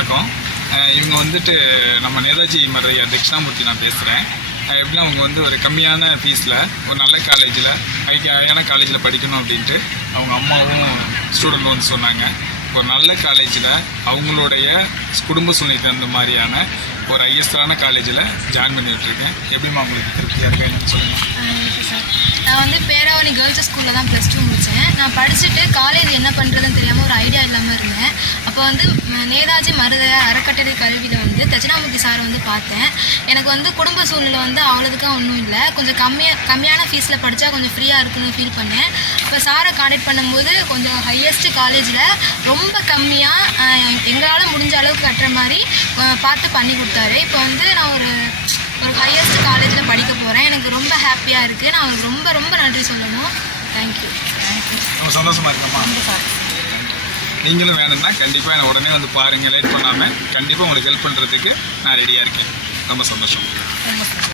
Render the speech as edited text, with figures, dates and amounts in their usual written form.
வணக்கம். இவங்க வந்துட்டு நம்ம நேதாஜி மதுரை தட்சிணாமூர்த்தி நான் பேசுகிறேன். எப்படின்னா அவங்க வந்து ஒரு கம்மியான ஃபீஸில் ஒரு நல்ல காலேஜில் ஹையான காலேஜில் படிக்கணும் அப்படின்ட்டு அவங்க அம்மாவும் ஸ்டூடெண்ட் வந்து சொன்னாங்க. ஒரு நல்ல காலேஜில் அவங்களுடைய குடும்ப சூழ்நிலை தகுந்த மாதிரியான ஒரு ஐஎஸ்ஆன காலேஜில் ஜாயின் பண்ணி விட்டுருக்கேன். எப்படிமா உங்களுக்கு திருப்தியாக இருக்கா எனக்கு சொல்லுங்கள். நான் வந்து பேராவணி கேர்ள்ஸ் ஸ்கூலில் தான் +2 முடித்தேன். நான் படிச்சுட்டு காலேஜ் என்ன பண்ணுறதுன்னு தெரியாமல் ஒரு ஐடியா இல்லாமல் இருந்தேன். அப்போ வந்து நேதாஜி மருதை அறக்கட்டளை கல்வியில் வந்து தட்சிணாமூர்த்தி சாரை வந்து பார்த்தேன். எனக்கு வந்து குடும்ப சூழ்நிலை வந்து அவ்வளோதுக்காக ஒன்றும் இல்லை, கொஞ்சம் கம்மியான ஃபீஸில் படித்தா கொஞ்சம் ஃப்ரீயாக இருக்குன்னு ஃபீல் பண்ணேன். இப்போ சாரை கான்டாக்ட் பண்ணும்போது கொஞ்சம் ஹையஸ்ட் காலேஜில் ரொம்ப கம்மியாக எங்களால் முடிஞ்ச அளவுக்கு கட்டுற மாதிரி பார்த்து பண்ணி கொடுத்தாரு. இப்போ வந்து நான் ஒரு ஹையஸ்ட் காலேஜில் படிக்க போகிறேன். எனக்கு ரொம்ப ஹாப்பியாக இருக்குது. நான் அவருக்கு ரொம்ப ரொம்ப நன்றி சொல்லணும். தேங்க்யூ. ரொம்ப சந்தோஷமாக இருக்கம்மா. நீங்களும் வேணும்னா கண்டிப்பாக என்னை உடனே வந்து பாருங்கள், லேட் பண்ணாமல். கண்டிப்பாக உங்களுக்கு ஹெல்ப் பண்ணுறதுக்கு நான் ரெடியாக இருக்கேன். ரொம்ப சந்தோஷம்.